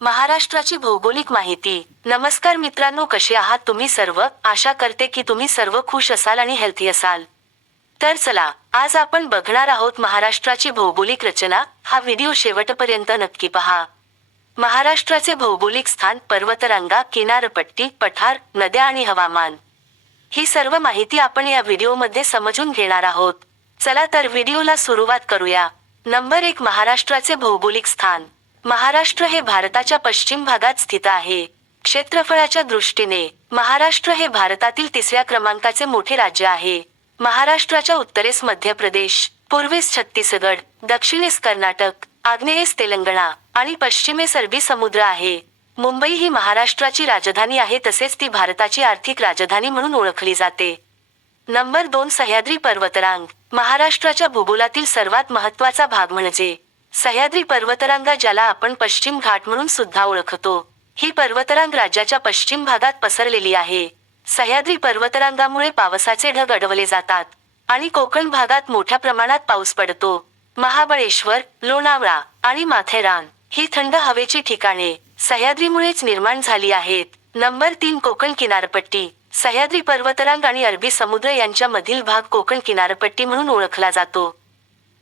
महाराष्ट्राची भौगोलिक माहिती. नमस्कार मित्रांनो, कसे आहात तुम्ही सर्व? आशा करते की तुम्ही सर्व खुश असाल आणि हेल्थी असाल. तर चला, आज आपण बघणार आहोत महाराष्ट्राची भौगोलिक रचना. हा व्हिडिओ शेवटपर्यंत नक्की पहा. महाराष्ट्राचे भौगोलिक स्थान, पर्वतरांगा, किनारपट्टी, पठार, नद्या आणि हवामान. ही सर्व माहिती आपण या व्हिडिओमध्ये समजून घेणार आहोत. चला तर व्हिडिओला सुरुवात करूया. नंबर 1, महाराष्ट्राचे भौगोलिक स्थान. महाराष्ट्र हे भारताच्या पश्चिम भागात स्थित आहे. क्षेत्रफळाच्या दृष्टीने महाराष्ट्र हे भारतातील 3ऱ्या क्रमांकाचे मोठे राज्य आहे. महाराष्ट्राच्या उत्तरेस मध्य प्रदेश, पूर्वेस छत्तीसगड, दक्षिणेस कर्नाटक, आग्नेयेस तेलंगणा आणि पश्चिमेस अरबी समुद्र आहे. मुंबई ही महाराष्ट्राची राजधानी आहे, तसेच ती भारताची आर्थिक राजधानी म्हणून ओळखली जाते. नंबर 2, सह्याद्री पर्वतरांग. महाराष्ट्राच्या भूगोलातील सर्वात महत्त्वाचा भाग म्हणजे सह्याद्री पर्वतरांगा, ज्याला आपण पश्चिम घाट म्हणून सुद्धा ओळखतो. ही पर्वतरांग राज्याच्या पश्चिम भागात पसरलेली आहे. सह्याद्री पर्वतरांगामुळे पावसाचे ढग अडवले जातात आणि कोकण भागात मोठ्या प्रमाणात पाऊस पडतो. महाबळेश्वर, लोणावळा आणि माथेरान ही थंड हवेची ठिकाणे सह्याद्रीमुळेच निर्माण झाली आहेत. नंबर 3, कोकण किनारपट्टी. सह्याद्री पर्वतरांग आणि अरबी समुद्र यांच्या मधील भाग कोकण किनारपट्टी म्हणून ओळखला जातो.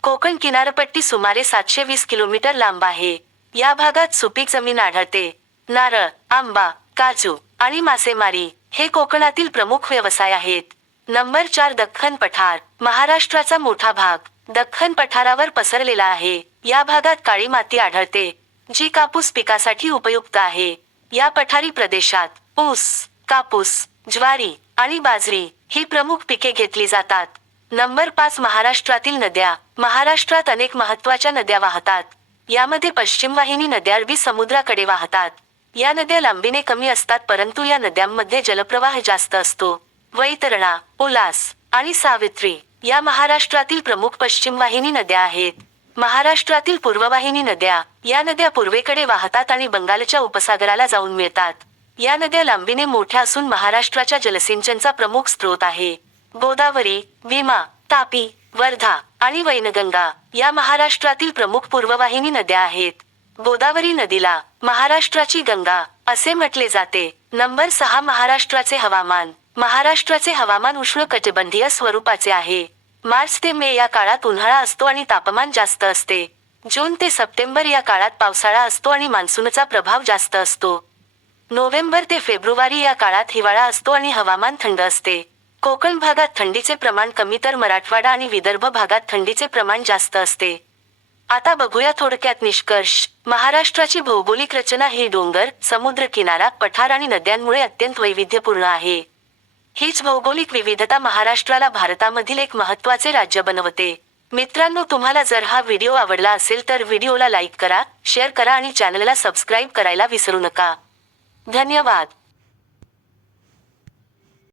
कोकण किनारपट्टी सुमारे 720 किलोमीटर लांब आहे. या भागात सुपीक जमीन आढळते. नारळ, आंबा, काजू आणि मासेमारी हे कोकणातील प्रमुख व्यवसाय आहेत. नंबर 4, दख्खन पठार. महाराष्ट्राचा मोठा भाग दख्खन पठारावर पसरलेला आहे. या भागात काळी माती आढळते, जी कापूस पिकासाठी उपयुक्त आहे. या पठारी प्रदेशात ऊस, कापूस, ज्वारी आणि बाजरी ही प्रमुख पिके घेतली जातात. नंबर 5, महाराष्ट्रातील नद्या. महाराष्ट्रात अनेक महत्त्वाच्या नद्या वाहतात. यामध्ये पश्चिम वाहिनी नद्या अरबी समुद्राकडे वाहतात. या नद्या लांबीने कमी असतात, परंतु या नद्यांमध्ये जलप्रवाह जास्त असतो. वैतरणा, उल्हास आणि सावित्री या महाराष्ट्रातील प्रमुख पश्चिम वाहिनी नद्या आहेत. महाराष्ट्रातील पूर्ववाहिनी नद्या. या नद्या पूर्वेकडे वाहतात आणि बंगालच्या उपसागराला जाऊन मिळतात. या नद्या लांबीने मोठ्या असून महाराष्ट्राच्या जलसिंचनचा प्रमुख स्रोत आहे. गोदावरी, भीमा, तापी, वर्धा आणि वैनगंगा या महाराष्ट्रातील प्रमुख पूर्ववाहिनी नद्या आहेत. गोदावरी नदीला महाराष्ट्राची गंगा असे म्हटले जाते. नंबर 6, महाराष्ट्राचे हवामान. महाराष्ट्राचे हवामान उष्णकटिबंधीय स्वरूपाचे आहे. मार्च ते मे या काळात उन्हाळा असतो आणि तापमान जास्त असते. जून ते सप्टेंबर या काळात पावसाळा असतो आणि मान्सूनचा प्रभाव जास्त असतो. नोव्हेंबर ते फेब्रुवारी या काळात हिवाळा असतो आणि हवामान थंड असते. कोकण भागात थंडीचे प्रमाण कमी, तर मराठवाडा आणि विदर्भ भागात थंडीचे प्रमाण जास्त असते. आता बघूया थोडक्यात निष्कर्ष. महाराष्ट्राची भौगोलिक रचना ही डोंगर, समुद्रकिनारा, पठार आणि नद्यांमुळे अत्यंत वैविध्यपूर्ण आहे. हीच भौगोलिक विविधता महाराष्ट्राला भारतामधील एक महत्त्वाचे राज्य बनवते. मित्रांनो, तुम्हाला जर हा व्हिडिओ आवडला असेल तर व्हिडिओला लाईक करा, शेअर करा आणि चॅनलला सबस्क्राईब करायला विसरू नका. धन्यवाद.